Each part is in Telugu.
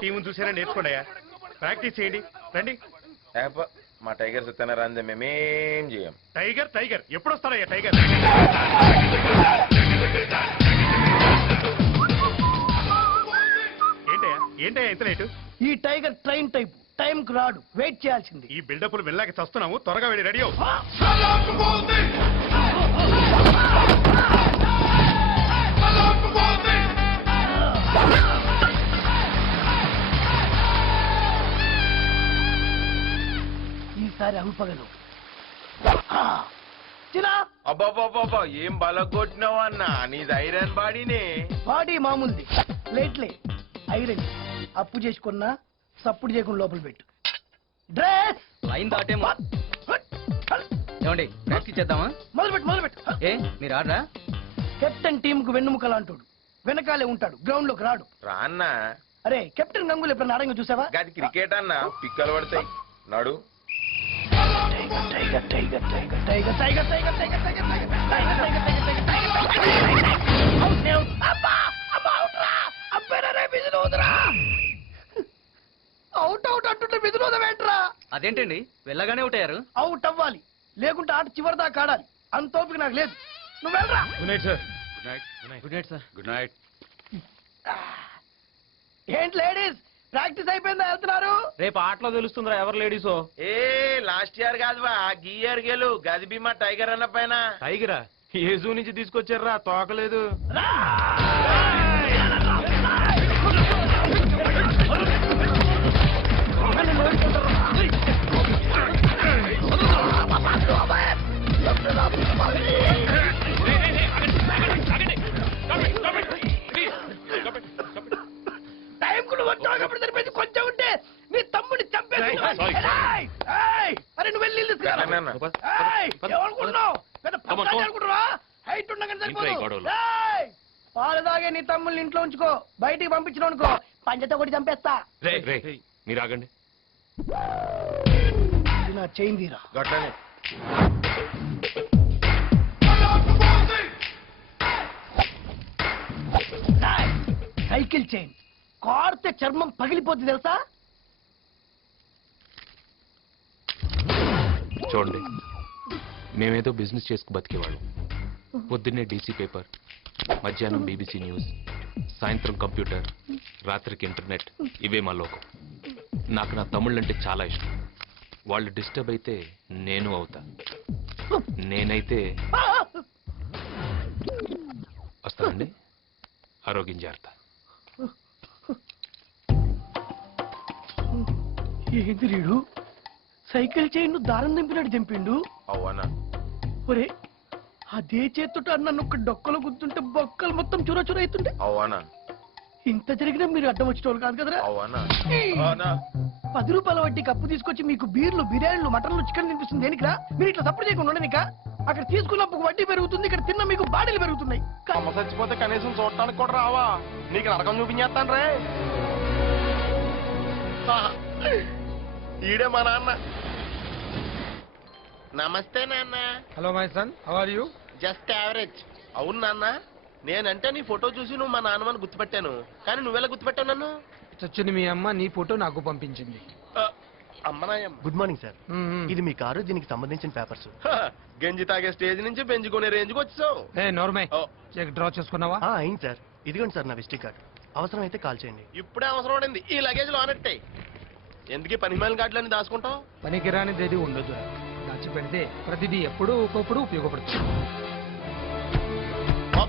టీముని చూసేనా నేర్చుకోండియా, ప్రాక్టీస్ చేయండి. రండి. మా టైగర్ సత్యన రాందే మేమేం చేయం. టైగర్ టైగర్ ఎప్పుడు వస్తారయ్యా టైగర్? ఏంటయ్యా ఏంటయ్యా ఇంత లేటు? ఈ టైగర్ ట్రైన్ టైప్ టైం కు రాడు, వెయిట్ చేయాల్సింది. ఈ బిల్డప్లు వెళ్ళాక చస్తున్నాము, త్వరగా వెళ్ళి రెడీ అవ్వు. ఈసారి అహుపగలు. అబ్బాబాబా ఏం బలగొట్టినావు అన్న, నీది ఐరన్ బాడీనే. బాడీ మామూలుది, లేట్లే ఐరన్. అప్పు చేసుకున్నా సప్పుడు చేయకుండా లోపల పెట్టు. డ్రెస్ లైన్ దాటేమో. ఏమండి ప్రాక్టీస్ చేద్దామా? మొదలుపెట్టు. ఏ మీరు ఆడరా? కెప్టెన్ టీమ్ కు వెన్నుముకలా అంటాడు, వెనకాలే ఉంటాడు, గ్రౌండ్ లోకి రాడు. రాన్న అరే కెప్టెన్ గంగులు ఎప్పుడన్నా ఆడంగా చూసావా? గది క్రికెట్ అన్న, పిక్కలు పడతాయి. నడు. అవుట్ అవుట్ అంటుంటే విధులోదవేంట్రా? అదేంటండి వెళ్ళగానే అవుట్ అయ్యారు? అవుట్ అవ్వాలి, లేకుంటే ఆట చివరిదాకా ఆడాలి. అంత ఓపిక నాకు లేదు. నువ్వు వెళ్ళరా. Good night sir. Good night sir. Good night. ఏంటి లేడీస్, ప్రాక్టీస్ అయిపోయిందా? వెళ్తున్నారు? రేపు ఆటలో తెలుస్తుందిరా ఎవరు లేడీసో. ఏ లాస్ట్ ఇయర్ కాదువా, గీ ఇయర్ గెలు. గది బీమా టైగర్ అన్న పైన. టైగరా ఏ జూ నుంచి తీసుకొచ్చారా? తోకలేదు. కొంచెం ఉంటే నీ తమ్ముడిని చంపేసి. అరే నువ్వు వెళ్ళి హైట్ ఉండగానే పాలు తాగే నీ తమ్ముల్ని ఇంట్లో ఉంచుకో, బయటికి పంపించిన అనుకో పంచతో కొట్టి చంపేస్తా. మీరు ఆగండి. నా చైన్ తీరా. గట్లనే సైకిల్ చైన్ కార్తే చర్మం పగిలిపోతుంది తెలుసా? చూడండి, మేమేదో బిజినెస్ చేసుకు బతికేవాళ్ళం. పొద్దున్నే డీసీ పేపర్, మధ్యాహ్నం బీబీసీ న్యూస్, సాయంత్రం కంప్యూటర్, రాత్రికి ఇంటర్నెట్. ఇవే మా లోకం. నాకు నా తమ్ముళ్ళంటే చాలా ఇష్టం. వాళ్ళు డిస్టర్బ్ అయితే నేను అవుతా. నేనైతే వస్తానండి. ఆరోగ్యం జాగ్రత్త. ఏంది రీడు, సైకిల్ చైన్ దారం దింపినట్టు దింపిండు. అవునా? ఒరే అదే చేతుట నన్ను ఒక డొక్కలో గుర్తుంటే బొక్కలు మొత్తం చూర చూర అవుతుండే. అవునా? ఇంత జరిగినా మీరు అడ్డం వచ్చేటోళ్ళు కాదు కదరా. అవునా? 10 రూపాయల వడ్డీ కప్పు తీసుకొచ్చి మీకు బీర్లు, బిర్యానీలు, మటన్లు, చికెన్ తినిపిస్తుంది దేనికిరా? మీరు ఇట్లా సపోర్ట్ చేయకుండా ఉండనిక. అక్కడ తీసుకున్నప్పుడు వడ్డీ పెరుగుతుంది, ఇక్కడ తిన్న మీకు బాడీలు పెరుగుతున్నాయి. అమ్మ చచ్చిపోతే కనీసం చూడటానికి కూడా రావా? నీకు నరకం చూపించేస్తాను రే. ఈడే మా నాన్న. నమస్తే నాన్న. Hello my son, how are you? Just average. అవును నాన్న, నేనంటే నీ ఫోటో చూసి నువ్వు మా నాన్నమని గుర్తుపెట్టాను. కానీ నువ్వెలా గుర్తుపెట్టావు నన్ను? చచ్చిన మీ అమ్మ నీ ఫోటో నాకు పంపించింది. Good morning sir. ఇది మీ కారు, దీనికి సంబంధించిన పేపర్స్. గంజి తాగే స్టేజ్ నుంచి పెంచుకునే రేంజ్కి వచ్చావు. ఏ నోర్మై, చెక్ డ్రా చేసుకున్నావా? అయింది సార్. ఇదిగోండి సార్ నా విజిటింగ్ కార్డు. అవసరం అయితే కాల్ చేయండి. ఇప్పుడే అవసరం పడింది. ఈ లగేజ్ లో ఆనట్టే. ఎందుకు పనిమాల కార్డులన్నీ దాచుకుంటావు? పనికి రానిది ఉండదు. దాచి పెడితే ప్రతిదీ ఎప్పుడు ఒక్కొప్పుడు ఉపయోగపడుతుంది.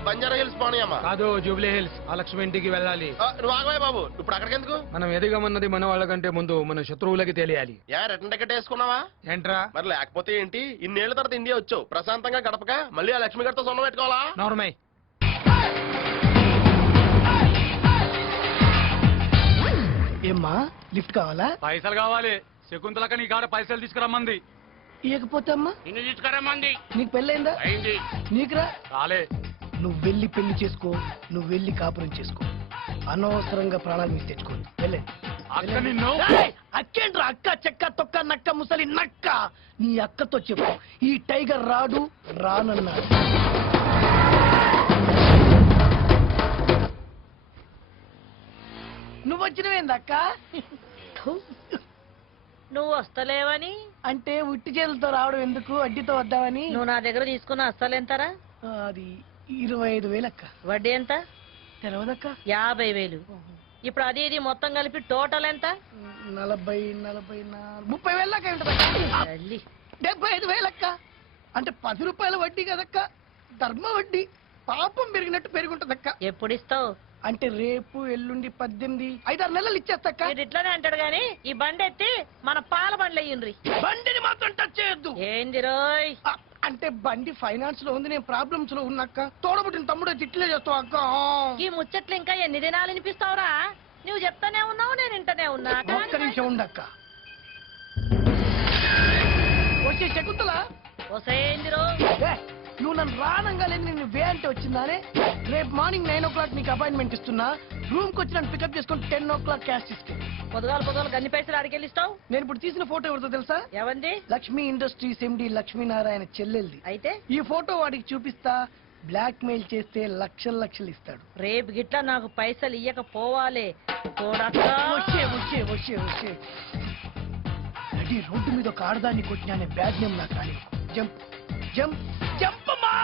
బంజారా హిల్స్ పోనీయమ్మా. కాదు, జూబ్లీ హిల్స్. ఆ లక్ష్మి ఇంటికి వెళ్ళాలి. నువ్వు ఆగవే బాబు, ఇప్పుడు అక్కడికి ఎందుకు? మనం ఎదిగమన్నది మన వాళ్ళకంటే ముందు మన శత్రువులకి తెలియాలి. రిటర్న్ టికెట్ వేసుకున్నావా? ఏంట్రా మరి లేకపోతే ఏంటి? ఇన్నేళ్ల తర్వాత ఇండియా వచ్చావు, ప్రశాంతంగా గడపక మళ్ళీ ఆ లక్ష్మి గారితో సొంతం పెట్టుకోవాలా? నోర్మై. ఏమ్మా లిఫ్ట్ కావాలా? పైసలు కావాలి. శకుంతలక నీ కాడ పైసలు తీసుకురమ్మంది. ఇవ్వకపోతే అమ్మా నిన్ను తీసుకురమ్మంది. నీకు పెళ్ళైందా? అయింది. నీకురా? రాలే. నువ్వు వెళ్ళి పెళ్లి చేసుకో, నువ్వు వెళ్ళి కాపురం చేసుకో. అనవసరంగా ప్రాణాలు మిస్ తెచ్చుకో. వెళ్ళే. అక్క నిన్ను ఏయ్, అక్కేంట్రా అక్క చెక్క తొక్క నక్క ముసలి నక్క నీ అక్కతో చెప్పు ఈ టైగర్ రాడు రానన్నాడు. నువ్వు వచ్చినవేందక్క? నువ్వు వస్తలేవని అంటే ఉట్టి చేతులతో రావడం ఎందుకు, అడ్డితో వద్దామని. నువ్వు నా దగ్గర తీసుకున్న అస్సలెంతరా? అది 25,000 అక్క. వడ్డీ ఎంత? తెలవదక్క. 50,000. ఇప్పుడు అది ఇది మొత్తం కలిపి టోటల్ ఎంత? 40, 30,000 దాకా ఉంటుందక్క. తల్లి. 75,000 అక్క. అంటే 10 రూపాయల వడ్డీ కదక్క, ధర్మ వడ్డీ. పాపం పెరిగినట్టు పెరుగుంటదక్క. ఎప్పుడు ఇస్తావు? అంటే రేపు ఎల్లుండి 18, 5-6 నెలలు ఇచ్చేస్తాక్క. మీరు ఇట్లానే అంటాడు గాని ఈ బండి ఎత్తి మన పాల బండ్లు అయ్యిండ్రి. బండిని మాత్రం టచ్ చేయొద్దు. ఏంది రోయ్? అంటే బండి ఫైనాన్స్ లో ఉంది, నేను ప్రాబ్లమ్స్ లో ఉన్నాక్క. తోడబుట్టిన తమ్ముడు తిట్లే చేస్తావు అక్క. ఈ ముచ్చట్లు ఇంకా ఎన్ని దినాలు వినిపిస్తావురా? నువ్వు చెప్తానే ఉన్నావు, నేను వింటనే ఉన్నా. ఒక్క నిమిషం ఉండక్క. వచ్చే శకుంతల, వసేంది రో? ఏ, నువ్వు నన్ను రానంగానే నేను వే అంటే వచ్చిందానే. రేపు మార్నింగ్ 9 o'clock నీకు అపాయింట్మెంట్ ఇస్తున్నా. రూమ్ కి వచ్చి నన్ను పికప్ చేసుకొని 10 o'clock క్యాష్ తీసుకెళ్ళి. పొద్దుగాలు గన్ని పైసలు అడికెళ్ళిస్తావు? నేను ఇప్పుడు తీసిన ఫోటో ఎవరితో తెలుసా? ఎవంది? లక్ష్మీ ఇండస్ట్రీస్ ఎండి లక్ష్మీనారాయణ చెల్లెల్ది. అయితే ఈ ఫోటో వాడికి చూపిస్తా, బ్లాక్ మెయిల్ చేస్తే లక్షలు ఇస్తాడు. రేపు గిట్లా నాకు పైసలు ఇయ్యకపోవాలి. చూడక్క. వచ్చే అది రోడ్డు మీద ఒక ఆడదాన్ని కొట్టినా బ్యాడ్ నేమ్ నాకు కానీ. జంప్ జంప్ జంప్ అమ్మా.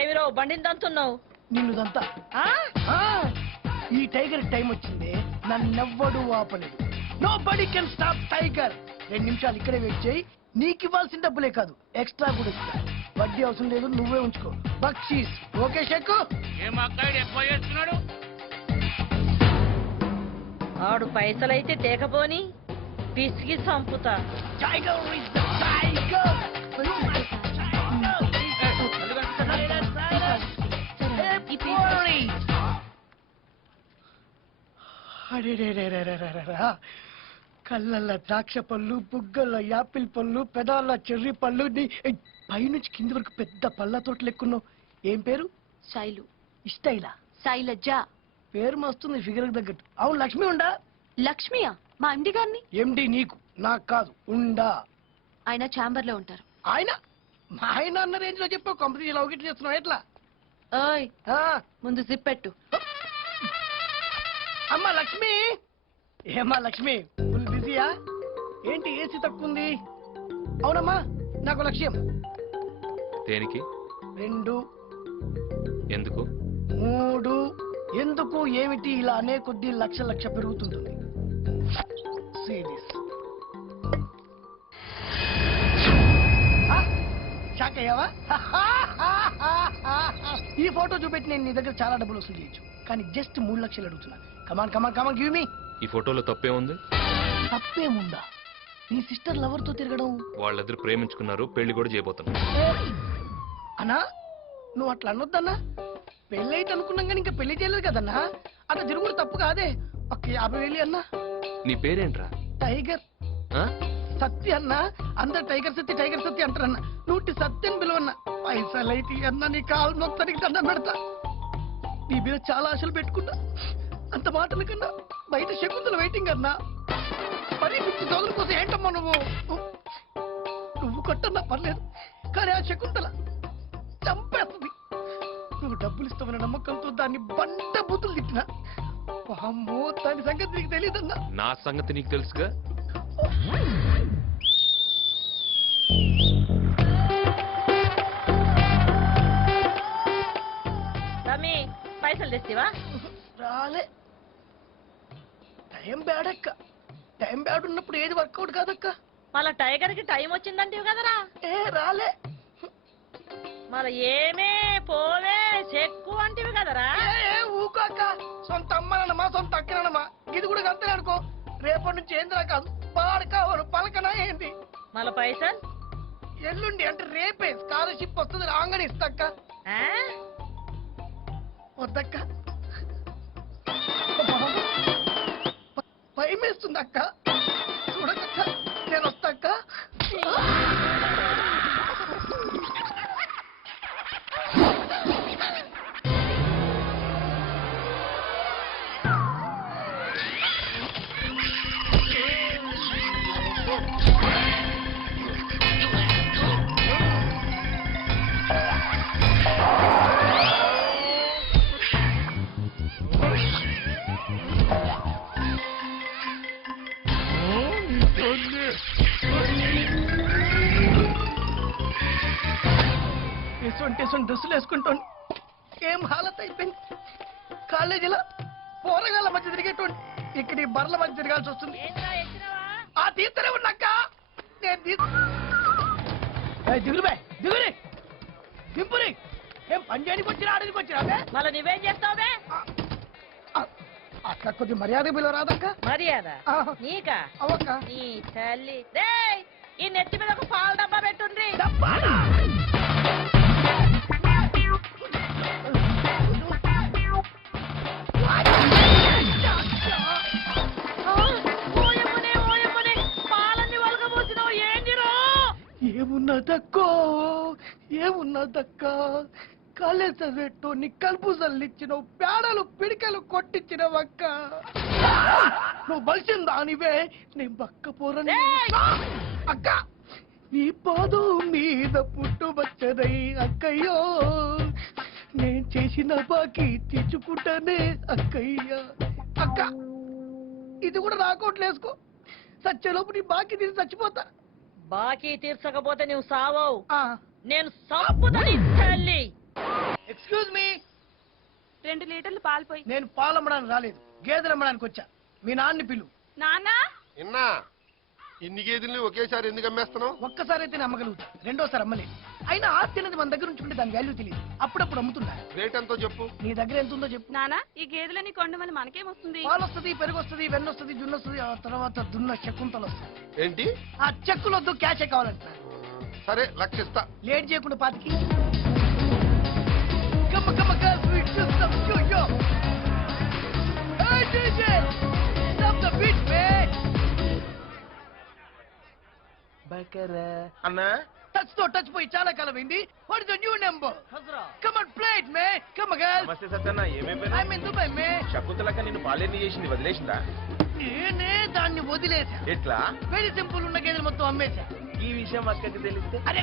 ఏమిరో బండిని దంతున్నావు? నిన్నుదంతా ఆ? ఈ టైగర్ టైం వచ్చింది, నన్నెవ్వడు ఆపలేదు. Nobody can stop tiger. 2 నిమిషాలు ఇక్కడే వెయిట్ చేయి. నీకు ఇవ్వాల్సిన డబ్బులే కాదు, ఎక్స్ట్రా కూడా ఇస్తా. వడ్డీ అవసరం లేదు, నువ్వే ఉంచుకో. బక్షీస్ ఓకే షెక్కు. ఆడు పైసలైతే తేకపోని పిసికి చంపుతా. Tiger is the tiger. కళ్ళల్లో ద్రాక్ష పళ్ళు, బుగ్గల్లో యాపిల్ పళ్ళు, పెదాల్లో చెర్రీ పళ్ళు, పైనుంచి కింది వరకు పెద్ద పళ్ళ తోట లెక్కున్నావు. ఏం పేరు? శైలు. ఇష్టైలా? శైలజ. పేరు మస్తుంది, ఫిగర్ తగ్గట్టు. అవును, లక్ష్మి ఉండా? లక్ష్మియా? మా ఎండి గారిని. ఎండి నీకు, నాకు కాదు. ఉండా. ఆయన ఛాంబర్ లో ఉంటారు. ఆయన మా ఆయన అన్న రేంజ్ లో చెప్పావు. కంపెనీ లవ్ చేస్తున్నావు ఎట్లా? ఓయ్, ఆ, ముందు జిప్ పెట్టు. అమ్మా లక్ష్మి. ఏమ్మా లక్ష్మి, ఫుల్ బిజీయా ఏంటి? ఏసీ తక్కువ ఉంది. అవునమ్మా, నాకు లక్ష్యం. దేనికి? 2, ఎందుకు? 3. ఎందుకు ఏమిటి ఇలా అనే కొద్దీ లక్ష పెరుగుతుంటుంది. షాక్ అయ్యావా? ఈ ఫోటో చూపెట్టి నేను నీ దగ్గర చాలా డబ్బులు వసూలు చేయొచ్చు, కానీ జస్ట్ 3 లక్షలు అడుగుతున్నా. Come on give me. ఈ ఫోటోలో తప్పే ఉంది? తప్పేముందా? నీ సిస్టర్ లవర్ తో తిరగడం. వాళ్ళిద్దరు ప్రేమించుకున్నారు, పెళ్లి కూడా చేయబోతున్నారు. అన్నా, నువ్వు అట్లా అనొద్దన్నా. పెళ్లి అయితే అనుకున్నాం కానీ ఇంకా పెళ్లి చేయలేదు కదన్నా. అట్లా తిరుగుడు తప్పు కాదే. ఒక 50,000 అన్నా. నీ పేరేంట్రా? టైగర్ ఆ? సత్య అన్నా. అందరు టైగర్ సత్య అంటారన్నా. నువ్వు సత్యం పిలువన్నా. పైసలైతే అన్నా నీ కాలు మొత్తానికి దండం పెడతా. నీ మీద చాలా ఆశలు పెట్టుకున్నా. అంత మాటల కన్నా బయట శకుంతల వెయిటింగ్ అన్నా. మరి 50,000 కోసం ఏంటమ్మా నువ్వు కొట్టన్నా పర్లేదు, కానీ ఆ శకుంతల చంపేస్తుంది. నువ్వు డబ్బులు ఇస్తామన్న నమ్మకంతో దాన్ని బండ బూతులు తిట్టినా. అమ్మో, దాని సంగతి నీకు తెలియదన్నా. నా సంగతి నీకు తెలుసుగా. రమి, పైసలు తెస్తావా? రాలే. టైం బ్యాడ్ అక్క. టైం బ్యాడ్ ఉన్నప్పుడు ఏది వర్కౌట్ కాదక్క. మళ్ళా టైగర్ కి టైం వచ్చిందంటివి కదరా? రాలే. మళ్ళా ఏమే పోవే చెక్కు అంటివి కదరా? ఊకాక. సొంత అమ్మనమ్మా, సొంత అక్కనమ్మా. ఇది కూడా అంతే అనుకో. రేపటి నుంచి ఏందిరా కాదు, పాడకావరు పలకనా ఏంది. మళ్ళా పైసలు ఎల్లుండి అంటే రేపే స్కాలర్షిప్ వస్తుంది, రాగానే ఇస్తాక్క. ఆ? వద్దక్క, భయమేస్తుంది అక్క. చూడకక్క, నేను వస్తాక్క. ఎటువంటి డ్రెస్సులు వేసుకుంటాను ఏం హాలత్ అయిపోయింది. కాలేజీలో పోరగాళ్ళ మధ్య తిరిగేటువంటి ఇక్కడ ఈ బర్ల మధ్య తిరగాల్సి వస్తుంది. ఆ తీస్తూనే ఉన్నాక నేను దిగురు దిగురి దింపురి ఏం పని చేయడానికి వచ్చినా ఆడడానికి వచ్చినా మళ్ళీ నువ్వేం చేస్తావే? అక్క కొద్ది మర్యాద బిలో రాదక్క. మర్యాద నీకా? అవక్క నీ తల్లి రేయ్, ఈ నెత్తి మీద ఒక పాల డబ్బా పెట్టుండ్రి. పాలన్నీ వలగబోసినావు ఏందిరో? ఏమున్నదక్కో ఏమున్నదక్క కాలేజ్ చదివేటోని కలుపు చల్లిచ్చినావు, పేడలు పిడికలు కొట్టించినవక్క. నువ్వు బలిసిందా నీవే నీ బక్క పోరని. అక్క నీ పాదం మీద పుట్టుబచ్చదై అక్కయ్యో నేను చేసిన బాకీ తెచ్చుకుంటానే అక్కయ్య. అక్క ఇది కూడా రాకోట్లు వేసుకో, సచ్చేలోపు నీ బాకీ తీసి చచ్చిపోతా. బాకీ తీర్చకపోతే నువ్వు సావవు, ఆ, నేను సంపుతా నీ తల్లి. Excuse me. 2 లీటర్లు పాలు పోయి. నేను పాలు అమ్మడానికి రాలేదు, గేదెలు అమ్మడానికి వచ్చా. మీ నాన్నని పిలు. నాన్న ఇన్నా ఇన్ని గేదెల్ని ఒకేసారి ఎందుకు అమ్మేస్తున్నావు? ఒక్కసారి అయితే నేను అమ్మగలుగుతా, రెండోసారి అమ్మలేదు. అయినా ఆస్తి అనేది మన దగ్గర ఉంచుకుంటే దాని వాల్యూ తెలియదు, అప్పుడప్పుడు అమ్ముతున్నా. రేట్ ఎంతో చెప్పు. నీ దగ్గర ఎంత ఉందో చెప్పు. నాన్న ఈ గేదెలని కొండ వల్ల మనకేమొస్తుంది? పాలు వస్తుంది, పెరుగు వస్తుంది, వెన్న వస్తుంది, జున్ను వస్తుంది, ఆ తర్వాత దున్న చెక్కుంటలు వస్తుంది. ఏంటి? ఆ చెక్కులు వద్దు, క్యాషే కావాలంటున్నా. సరే లక్షిస్తా. లేట్ చేయకుండా పాతికి. Come on, girl, sweet system, yo. Hey, DJ, stop the beat, man. అన్నా టచ్ పోయి చాలా కాలం అయింది. What is the new number? Come on, play it, man. Come on, girl. నమస్తే సత్యన్న, ఏమేమి I'm in Dubai, man. శకుంతలక్క నిన్ను పాలేని చేసింది, వదిలేసిందా? నేనే దాన్ని వదిలేసా. ఎట్లా? వెరీ సింపుల్, ఉన్న గేదెలు మొత్తం అమ్మేశా. ఈ విషయం అక్కకి తెలిస్తే అరే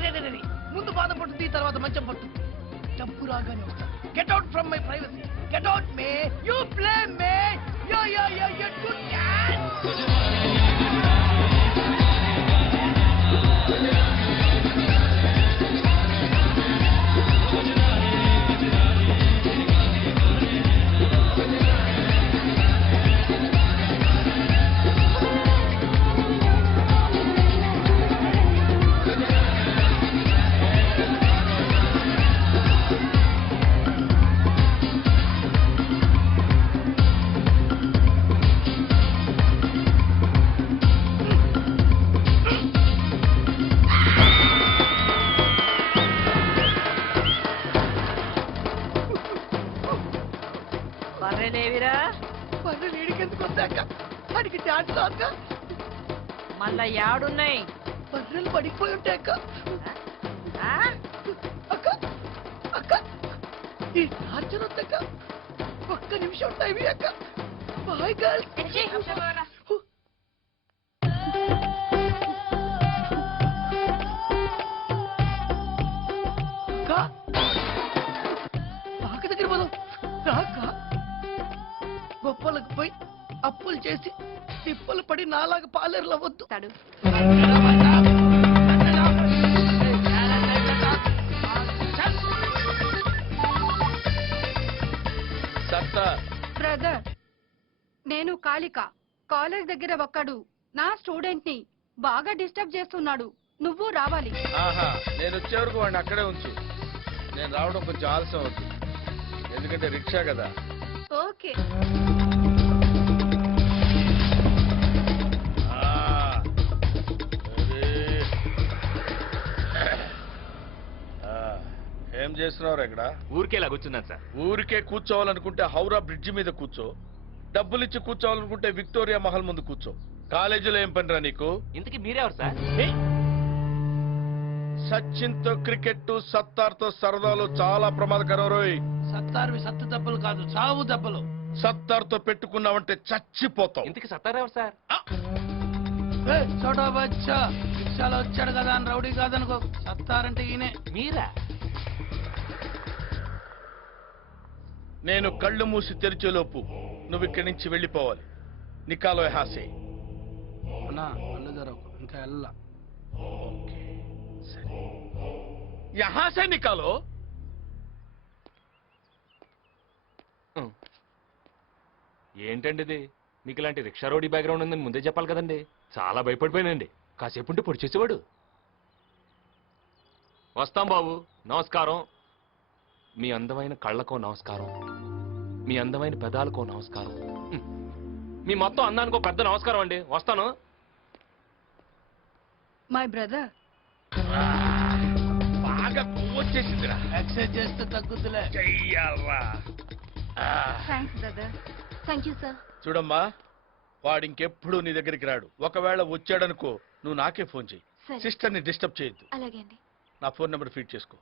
ముందు బాధపడుతుంది, తర్వాత మంచం పడుతుంది. డబ్బు రాగానే వస్తా. Get out from my privacy. Get out me. You play me. Yo good cat. బర్రెలేవిరా? మరి వీడికి ఎందుకు వద్దాక? వాడికి డాన్స్ రాక. మళ్ళా యాడున్నాయి? బర్రెలు పడిపోయి ఉంటాయి అక్క. ఆ? అక్క ఈ టార్చర్ వద్దక్క. ఒక్క నిమిషం టైం అక్క. Boy girl. అక్క దగ్గర పోదాం రాక. గొప్పలకు పోయి అప్పులు చేసి తిప్పలు పడి నాలాగా పాలేరులు అవ్వద్దు. బ్రదర్ నేను కాళిక. కాలేజ్ దగ్గర ఒక్కడు నా స్టూడెంట్ ని బాగా డిస్టర్బ్ చేస్తున్నాడు, నువ్వు రావాలి. ఆహా, నేను వచ్చే వరకు వాడిని అక్కడే ఉంచు. నేను రావడం కొంచెం ఆలస్యం అవుతుంది, ఎందుకంటే రిక్షా కదా. ఓకే. ఏం చేస్తున్నావు ఇక్కడ? ఊరికే ఇలా కూర్చున్నాను సార్. ఊరికే కూర్చోవాలనుకుంటే హౌరా బ్రిడ్జి మీద కూర్చో, డబ్బులిచ్చి కూర్చోవాలనుకుంటే విక్టోరియా మహల్ ముందు కూర్చో. కాలేజీలో ఏం పనిరా నీకు? ఇంతకీ మీరెవరు సార్? సచిన్ తో క్రికెట్, సత్తార్ తో సరదాలు చాలా ప్రమాదకరం రోయ్. సత్తార్వి సత్తు దెబ్బలు కాదు, చావు దెబ్బలు. సత్తార్ తో పెట్టుకున్నావంటే చచ్చిపోతావు. ఇంతకీ సత్తారెవరు సార్? చోటా బచ్చా రిక్షాలో వచ్చాడు కదా అని రౌడీ కాదనుకో. సత్తారంటే ఈయనే. మీరా? నేను కళ్ళు మూసి తెరిచేలోపు నువ్వు ఇక్కడి నుంచి వెళ్ళిపోవాలి. నికాలో హాసే. ఇంకా వెళ్ళా. యహా సే నికాలో. ఏంటండి ఇది? మీకు ఇలాంటి రిక్షా రోడీ బ్యాక్గ్రౌండ్ ఉందని ముందే చెప్పాలి కదండి. చాలా భయపడిపోయానండి. కాసేపు ఉంటే పొడి చేసేవాడు. వస్తాం బాబు, నమస్కారం. మీ అందమైన కళ్ళకో నమస్కారం, మీ అందమైన పెదాలకో నమస్కారం, మీ మొత్తం అందానికో పెద్ద నమస్కారం అండి. వస్తాను. My brother. బాగా కొవ్వు వచ్చేసిందిరా. ఎక్సర్సైజ్ చేస్తే తగ్గుతులే. చెయ్యాలరా. Thanks brother. Thank you sir. చూడమ్మా, వాడు ఇంకెప్పుడు నీ దగ్గరికి రాడు. ఒకవేళ వచ్చాడనుకో నువ్వు నాకే ఫోన్ చెయ్యి. సిస్టర్ ని డిస్టర్బ్ చేయొద్దు. అలాగే అండి. నా ఫోన్ నెంబర్ ఫీడ్ చేసుకో.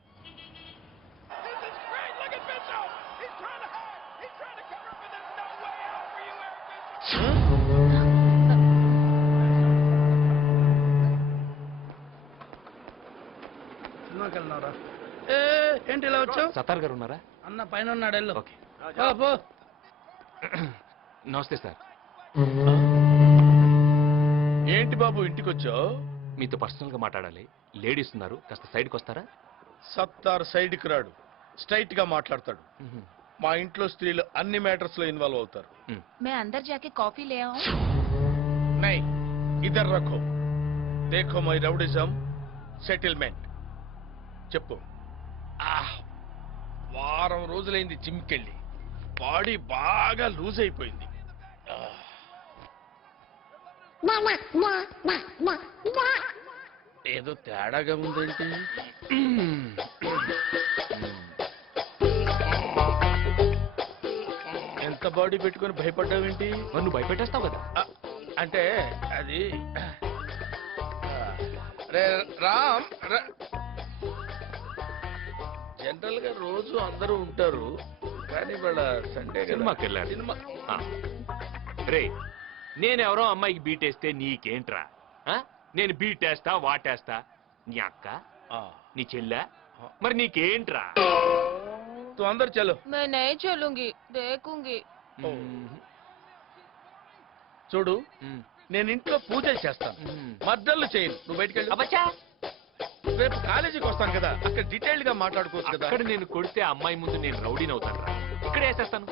సినిమాకి వెళ్తున్నావురా? ఏంటి ఇలా వచ్చావు? సత్తార్ గారు ఉన్నారా? అన్న పైన ఉన్నాడు, వెళ్ళు. ఓకే. పో. నమస్తే సార్. ఏంటి బాబు ఇంటికి వచ్చావు? మీతో పర్సనల్ గా మాట్లాడాలి. లేడీస్ ఉన్నారు, కాస్త సైడ్కి వస్తారా? సత్తార్ సైడ్కి రాడు, స్ట్రైట్ గా మాట్లాడతాడు. మా ఇంట్లో స్త్రీలు అన్ని మ్యాటర్స్ లో ఇన్వాల్వ్ అవుతారు. मैं अंदर जाके कॉफी ले आऊं? నై ఇద్దరు రఖో. దేఖో మై రౌడిజం సెటిల్మెంట్. చెప్పు. వారం రోజులైంది జిమ్కెళ్ళి, బాడీ బాగా లూజ్ అయిపోయింది. ఏదో తేడాగా ఉందేంటి? ఎంత బాడీ పెట్టుకొని భయపడ్డావేంటి? నువ్వు భయపెట్టేస్తావు కదా. అంటే అది రే రామ్, జనరల్ గా రోజు అందరూ ఉంటారు, కానీ వాళ్ళ సండే సినిమాకి వెళ్ళారు. సినిమా రే, నేనెవరో అమ్మాయికి బీటేస్తే నీకేంట్రా? నేను బీటేస్తా వాటేస్తా. నీ అక్క, నీ చెల్లె, మరి నీకేంట్రా? తు అందరు చలో. मैं नहीं चलूंगी, देखूंगी. చూడు, నేను ఇంట్లో పూజ చేస్తాను, మద్దళ్ళు చేయను. నువ్వు బయటికి వెళ్ళి. అబ్బచ్చా, రేపు కాలేజీకి వస్తాను కదా, అక్కడ డీటెయిల్డ్ గా మాట్లాడుకోవచ్చు కదా. అక్కడ నేను కొడితే అమ్మాయి ముందు నేను రౌడీని అవుతాను రా. ఇక్కడ వేసేస్తాను.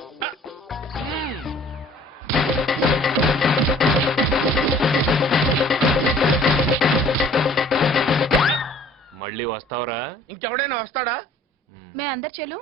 ఇంకెవడైనా వస్తాడా? मैं अंदर चलूं?